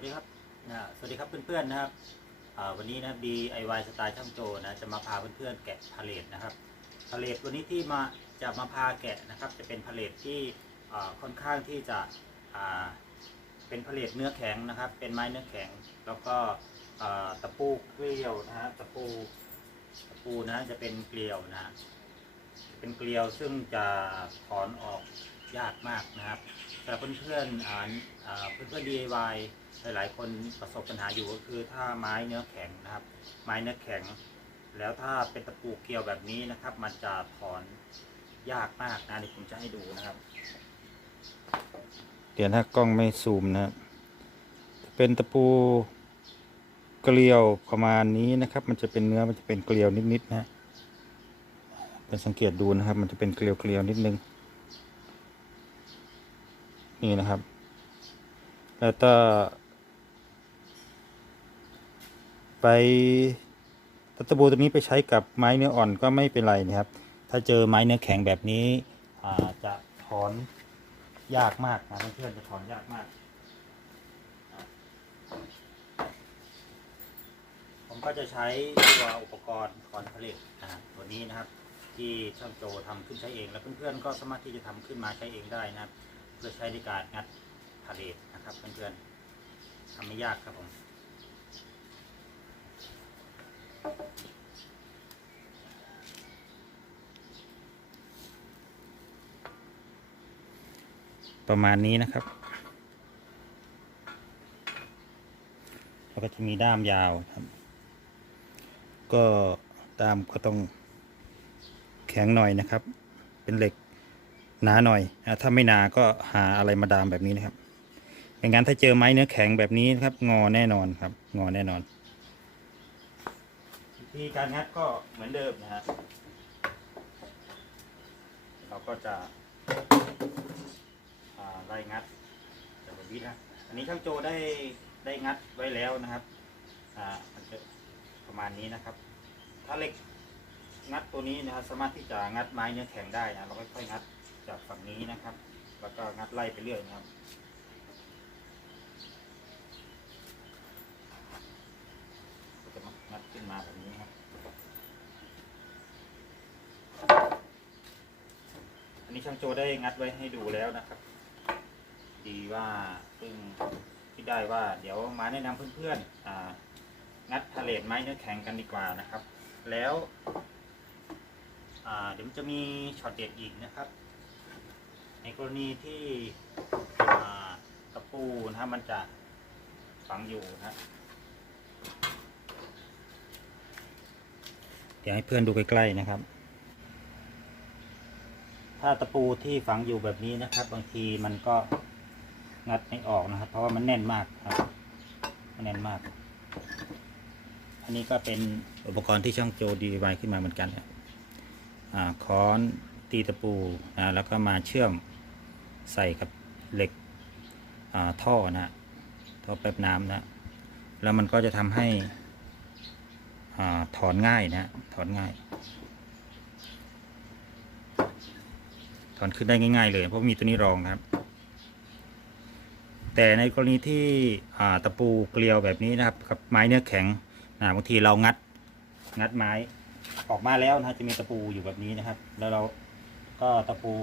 วัสดีครับนะสวัสดีครับเพื่อนๆนะครับวันนี้นะ DIY สไตล์ช่างโจนะจะมาพาเพื่อนๆแกะพาเลทนะครับพาเลทวันนี้ที่มาจะมาพาแกะนะครับ จะเป็นพาเลทที่ค่อนข้างที่จะเป็นพาเลทเนื้อแข็งนะครับ เป็นไม้เนื้อแข็ง แล้วก็ตะปูเกลียวนะฮะตะปูตะปูนะจะเป็นเกลียวนะฮะเป็นเกลียวซึ่งจะถอนออกยากมากนะครับ แต่เพื่อนๆอ่าอ่าเพื่อนๆ DIY หลายๆ คนประสบปัญหาอยู่ก็คือถ้าไม้เนื้อแข็งนะครับ ไม้เนื้อแข็ง แล้วถ้าเป็นตะปูเกลียวแบบนี้นะครับ มันจะถอนยากมากนะเดี๋ยวผมจะให้ดูนะครับ เดี๋ยวถ้ากล้องไม่ซูมนะครับเป็นตะปูเกลียวประมาณนี้นะครับ มันจะเป็นเนื้อมันจะเป็นเกลียวนิดๆนะเป็นสังเกตดูนะครับ มันจะเป็นเกลียวเกลียวๆนิดนึง นี่นะครับ แล้วก็ ไปตะปูตัวนี้ไปใช้กับไม้เนื้ออ่อนก็ไม่เป็นไรนะครับ ถ้าเจอไม้เนื้อแข็งแบบนี้จะถอนยากมากนะเพื่อนๆจะถอนยากมาก ผมก็จะใช้ตัวอุปกรณ์ถอนผลิตนะครับตัวนี้นะครับ ที่ช่างโจทำขึ้นใช้เอง แล้วเพื่อนๆก็สามารถที่จะทำขึ้นมาใช้เองได้นะครับ พื่อใช้ในการงัดผลิตนะครับเพื่อนๆทำไม่ยากครับผมประมาณนี้นะครับแล้วก็จะมีด้ามยาวครับ ก็ด้ามก็ต้องแข็งหน่อยนะครับ เป็นเหล็ก หนาหน่อยนะถ้าไม่หนาก็หาอะไรมาดามแบบนี้นะครับไม่งั้นถ้าเจอไม้เนื้อแข็งแบบนี้นะครับ งอแน่นอนครับ งอแน่นอนวิธีการงัดก็เหมือนเดิมนะฮะเราก็จะไล่งัดแบบนี้นะอันนี้ช่างโจได้ได้งัดไว้แล้วนะครับอ่ามันจะประมาณนี้นะครับ ถ้าเหล็กงัดตัวนี้นะครับสามารถที่จะงัดไม้เนื้อแข็งได้นะเราค่อยๆงัด จากฝั่งนี้นะครับ แล้วก็งัดไล่ไปเรื่อยนะครับก็จะงัดขึ้นมาแบบนี้ครับ อันนี้ช่างโจได้งัดไว้ให้ดูแล้วนะครับ ดีว่าเพิ่งที่ได้ว่า เดี๋ยวมาแนะนำเพื่อนๆอ่างัดพาเลทไม้เนื้อแข็งกันดีกว่านะครับ แล้วเดี๋ยวมันจะมีช็อตเด็ดอีกนะครับ ในกรณีที่อ่าตะปูนะมันจะฝังอยู่นะเดี๋ยวให้เพื่อนดูใกล้ๆนะครับ ถ้าตะปูที่ฝังอยู่แบบนี้นะครับ บางทีมันก็งัดไม่ออกนะครับ เพราะว่ามันแน่นมากครับมันแน่นมาก อันนี้ก็เป็นอุปกรณ์ที่ช่างโจดีไวขึ้นมาเหมือนกันเนี่ยอ่าค้อนตีตะปูนะแล้วก็มาเชื่อม ใส่กับเหล็กท่อนะท่อแป๊บน้ำนะแล้วมันก็จะทำให้อถอนง่ายนะถอนง่าย ถอนขึ้นได้ง่าย ๆ เลย เพราะมีตัวนี้รองครับ แต่ในกรณีที่ตะปูเกลียวแบบนี้นะครับ กับไม้เนื้อแข็งนะบางทีเรางัดงัดไม้ออกมาแล้วนะจะมีตะปูอยู่แบบนี้นะครับ แล้วเราก็ตะปู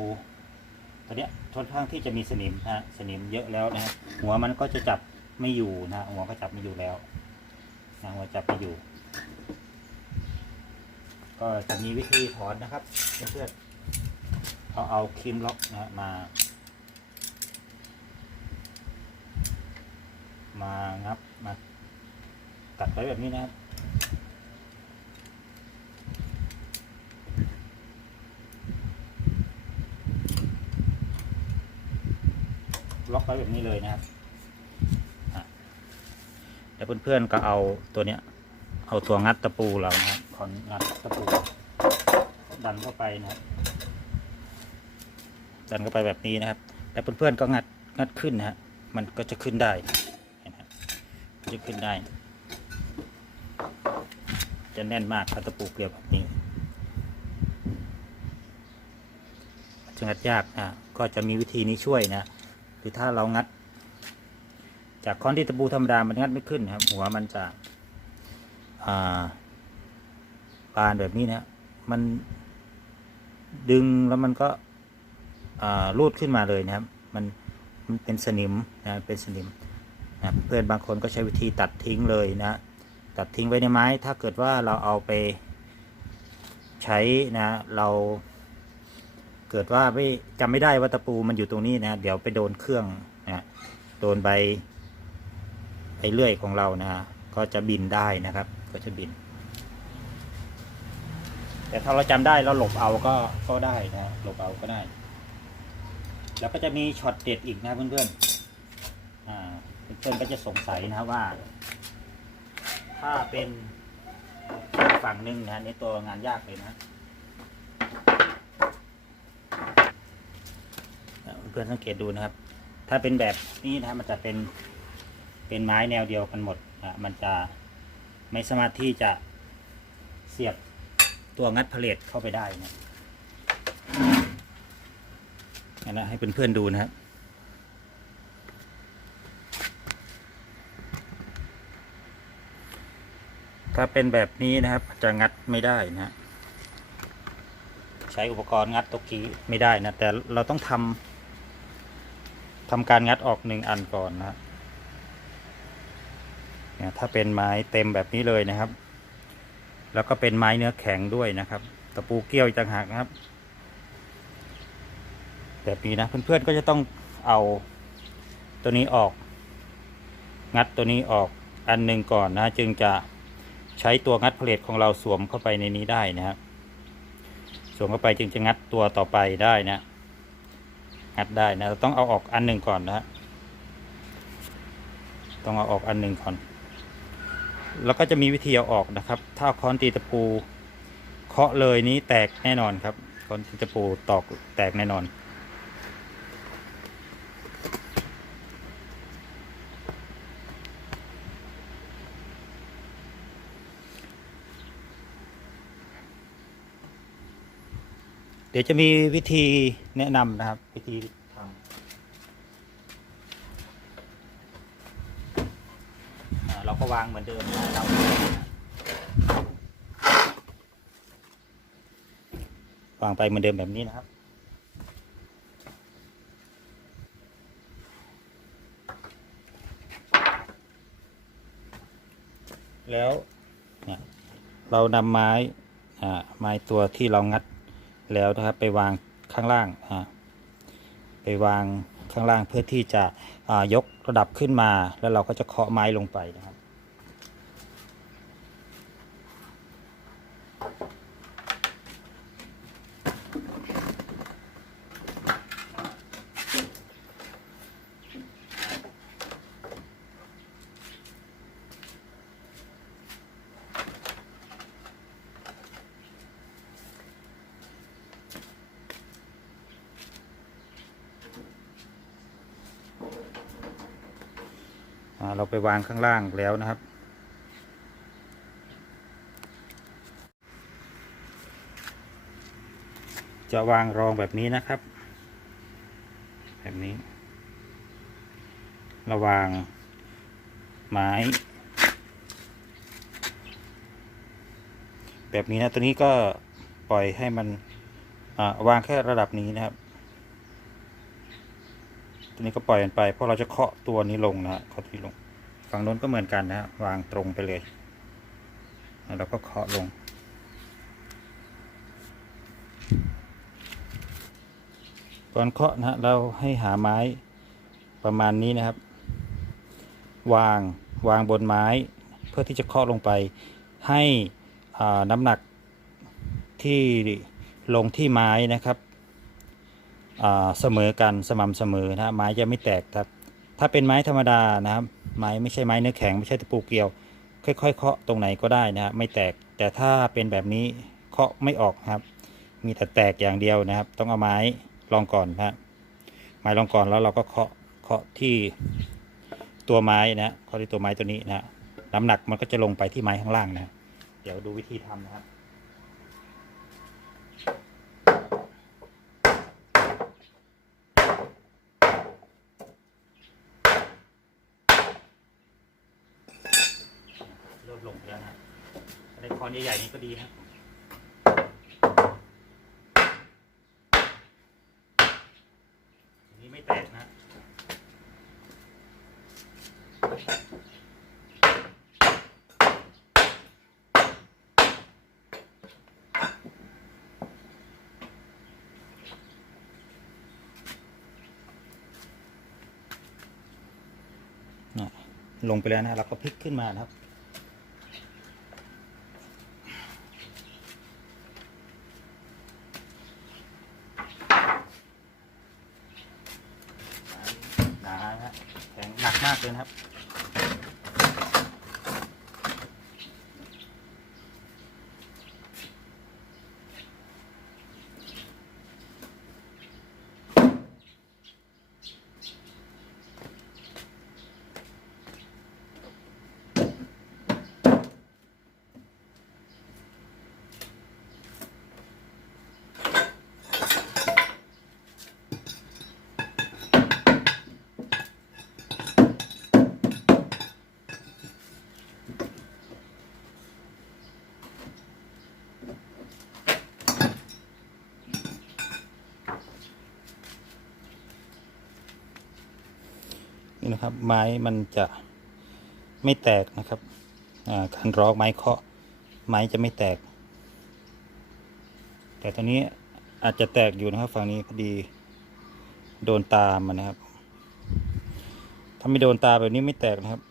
ตัวเนี้ยค่อนข้างที่จะมีสนิมนะฮะสนิมเยอะแล้วนะฮะหัวมันก็จะจับไม่อยู่นะหัวก็จับไม่อยู่แล้วนะหัวจับไม่อยู่ ก็จะมีวิธีถอนนะครับเพื่อนๆเอาเอาครีมล็อกนะฮะมา มางับมาตัดไว้แบบนี้นะครับ ล็อกไว้แบบนี้เลยนะครับแล้วเพื่อนๆก็เอาตัวเนี้ย เอาตัวงัดตะปูเรานะครับคอนงัดตะปู ดันเข้าไปนะครับ ดันเข้าไปแบบนี้นะครับ แล้วเพื่อนๆก็งัดงัดขึ้นนะฮะมันก็จะขึ้นได้เห็นไหมมันจะขึ้นได้ จะแน่นมากถ้าตะปูเกลียวแบบนี้จะงัดยากนะก็จะมีวิธีนี้ช่วยนะ คือถ้าเรางัด จากค้อนที่ตะปูธรรมดามันงัดไม่ขึ้นครับ หัวมันจะาปานแบบนี้นะมันดึงแล้วมันก็รูดขึ้นมาเลยนะครับ มันมันเป็นสนิมนะเป็นสนิมนะเพื่อนบางคนก็ใช้วิธีตัดทิ้งเลยนะตัดทิ้งไว้ในไม้ ถ้าเกิดว่าเราเอาไปใช้นะเรา เกิดว่าไม่จำไม่ได้ว่าตะปูมันอยู่ตรงนี้นะเดี๋ยวไปโดนเครื่องนะโดนใบไอเลื่อยของเรานะก็จะบินได้นะครับ ก็จะบิน แต่ถ้าเราจำได้เราหลบเอาก็ก็ได้นะหลบเอาก็ได้ แล้วก็จะมีช็อตเด็ดอีกนะเพื่อนๆอ่าเพื่อนก็จะสงสัยนะว่า ถ้าเป็นฝั่งหนึ่งนะในตัวงานยากเลยนะเพื่อนๆสังเกตดูนะครับ ถ้าเป็นแบบนี้นะมันจะเป็นเป็นไม้แนวเดียวกันหมดอะมันจะไม่สามารถที่จะเสียบตัวงัดเพลทเข้าไปได้นะอันนั้นให้เพื่อนๆดูนะครับถ้าเป็นแบบนี้นะครับจะงัดไม่ได้นะใช้อุปกรณ์งัดตะกี้ไม่ได้นะแต่เราต้องทำ ทำการงัดออกหนึ่งอันก่อนนะเนี่ยถ้าเป็นไม้เต็มแบบนี้เลยนะครับ แล้วก็เป็นไม้เนื้อแข็งด้วยนะครับ ตะปูเกี้ยวอีกต่างหากนะครับ แบบนี้นะเพื่อนๆก็จะต้องเอาตัวนี้ออก งัดตัวนี้ออกอันหนึ่งก่อนนะ จึงจะใช้ตัวงัดเพลทของเราสวมเข้าไปในนี้ได้นะครับสวมเข้าไปจึงจะงัดตัวต่อไปได้นะ งัดได้นะเราต้องเอาออกอันหนึ่งก่อนนะฮะต้องเอาออกอันหนึ่งก่อน แล้วก็จะมีวิธีเอาออกนะครับ ถ้าค้อนตีตะปูเคาะเลยนี้แตกแน่นอนครับค้อนตีตะปูตอกแตกแน่นอน ดี๋ยวจะมีวิธีแนะนำนะครับ วิธีทำเราก็วางเหมือนเดิมนะเราวางไปเหมือนเดิมแบบนี้นะครับแล้วเรานำไม้ไม้ตัวที่เรางัด แล้วนะครับไปวางข้างล่างไปวางข้างล่างเพื่อที่จะยกระดับขึ้นมา แล้วเราก็จะเคาะไม้ลงไปนะครับ วางข้างล่างแล้วนะครับ จะวางรองแบบนี้นะครับ แบบนี้ ระวางไม้แบบนี้นะตัวนี้ก็ปล่อยให้มันวางแค่ระดับนี้นะครับ ตัวนี้ก็ปล่อยมันไปเพราะเราจะเคาะตัวนี้ลงนะเคาะตัวนี้ลง ฝั่งโน้นก็เหมือนกันนะวางตรงไปเลยแล้วก็เคาะลง ก่อนเคาะนะเราให้หาไม้ประมาณนี้นะครับ วางวางบนไม้เพื่อที่จะเคาะลงไป ให้น้ำหนักที่ลงที่ไม้นะครับเสมอกันสม่ำเสมอนะฮะไม้จะไม่แตกครับ ถ้าเป็นไม้ธรรมดานะครับ ไม้ไม่ใช่ไม้เนื้อแข็งไม่ใช่ตะปูเกลียว ค่อยๆเคาะตรงไหนก็ได้นะฮะไม่แตกแต่ถ้าเป็นแบบนี้เคาะไม่ออกครับ มีแต่แตกอย่างเดียวนะครับ ต้องเอาไม้ลองก่อนนะฮะไม้ลองก่อนแล้วเราก็เคาะเคาะที่ตัวไม้นะเคาะที่ตัวไม้ตัวนี้นะน้ำหนักมันก็จะลงไปที่ไม้ข้างล่างนะฮะเดี๋ยวดูวิธีทำนะครับ ลดลงไปแล้วนะถ้าได้ค อนใหญ่ๆนี้ก็ดีนะอันนี้ไม่แตกนะลงไปแล้วนะเราก็พลิกขึ้นมานะครับ หนานะฮะแข็งหนัก มากเลยนะครับ นะครับ ไม้มันจะไม่แตกนะครับการร้อกไม้เคาะไม้จะไม่แตก แต่ตอนนี้อาจจะแตกอยู่นะครับ ฝั่งนี้พอดีโดนตามนะครับ ถ้าไม่โดนตาแบบนี้ไม่แตกนะครับ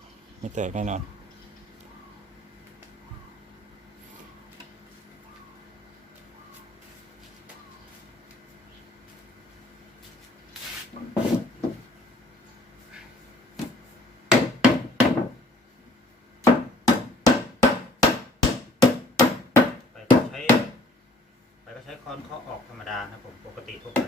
ไม่แตกแน่นอน ไปก็ใช้ไปก็ใช้คอนเคาะออกธรรมดานะครับผมปกติทั่วไป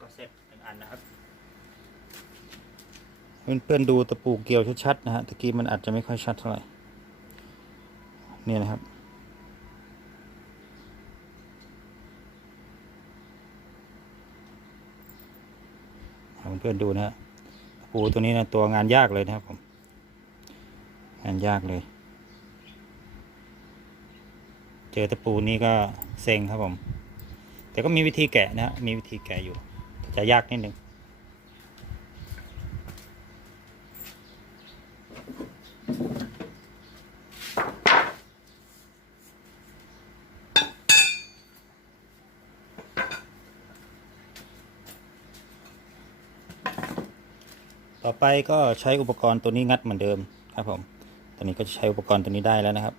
ก็เสร็จหนึ่งอันนะครับ เพื่อนๆดูตะปูเกลียวชัดๆนะฮะตะกี้มันอาจจะไม่ค่อยชัดเท่าไหร่เนี่ยนะครับ เพื่อนๆดูนะฮะตะปูตัวนี้นะตัวงานยากเลยนะครับผม งานยากเลย เจอตะปูนี้ก็เซ็งครับผม แต่ก็มีวิธีแกะนะฮะมีวิธีแกะอยู่แต่จะยากนิดนึง ต่อไปก็ใช้อุปกรณ์ตัวนี้งัดเหมือนเดิมครับผมตอนนี้ก็ใช้อุปกรณ์ตัวนี้ได้แล้วนะครับ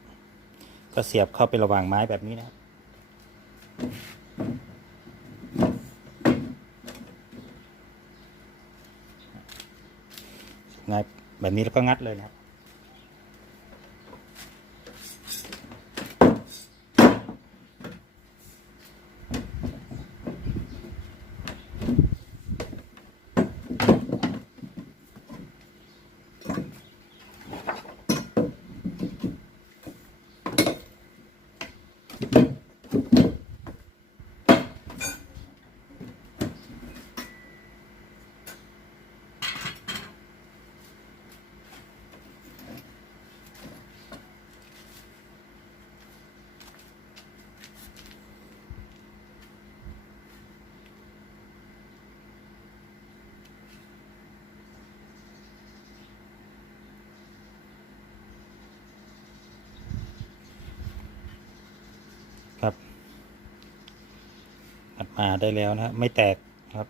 ก็เสียบเข้าไประหว่างไม้แบบนี้นะครับง่ายแบบนี้แล้วก็งัดเลยนะครับ อัดมาได้แล้วนะครับไม่แตกครับ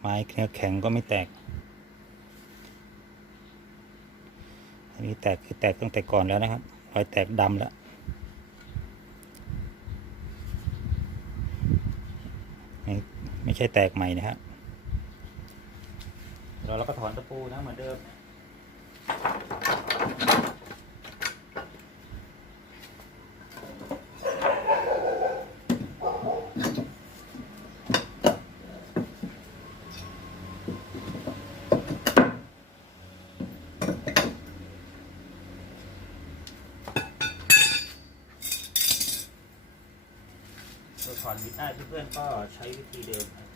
ไม้เนื้อแข็งก็ไม่แตก อันนี้แตกคือแตกตั้งแต่ก่อนแล้วนะครับรอยแตกดำแล้วไม่ไม่ไม่ใช่แตกใหม่นะครับเราเราก็ถอนตะปูนะเหมือนเดิม ตัวถอนวิดได้เพื่ อนก็ใช้วิธีเดิมครับ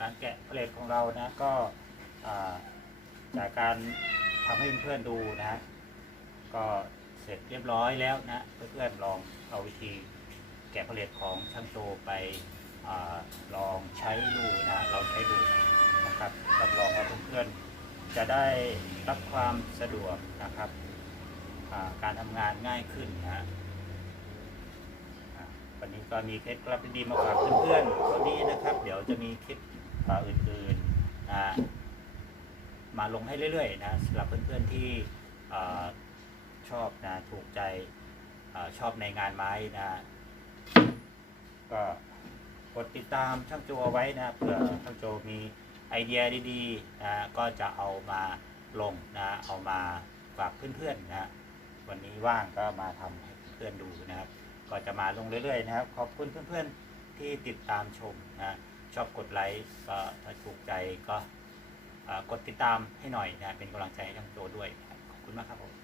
การแกะเพลทของเรา นะก็จากการทำให้เพื่อนๆดูนะ ก็เสร็จเรียบร้อยแล้วนะ เพื่อนๆลองเอาวิธีแกะเพลทของช่างโจไปอลองใช้ดูนะลองใช้ดูนะครับรับรองว่าเพื่อนๆจะได้รับความสะดวกนะครับการทำงานง่ายขึ้นนะวันนี้ก็มีเคล็ดลับดีๆมาฝากเพื่อนๆวันนี้นะครับ เดี๋ยวจะมีคลิปอ่าอื่นๆ นะมาลงให้เรื่อยๆนะสำหรับเพื่อนๆที่อชอบนะถูกใจอชอบในงานไม้นะ ก็กดติดตามช่างโจเอาไว้นะเผื่อช่างโจมีไอเดียดีๆนะก็จะเอามาลงนะเอามาฝากเพื่อนๆนะวันนี้ว่างก็มาทำให้เพื่อนดูนะครับ ก็จะมาลงเรื่อยๆนะครับ ขอบคุณเพื่อนๆที่ติดตามชมนะ ชอบกดไลค์ก็ถ้าถูกใจก็กดติดตามให้หน่อยนะเป็นกำลังใจให้ทั้งโจด้วยขอบคุณมากครับผม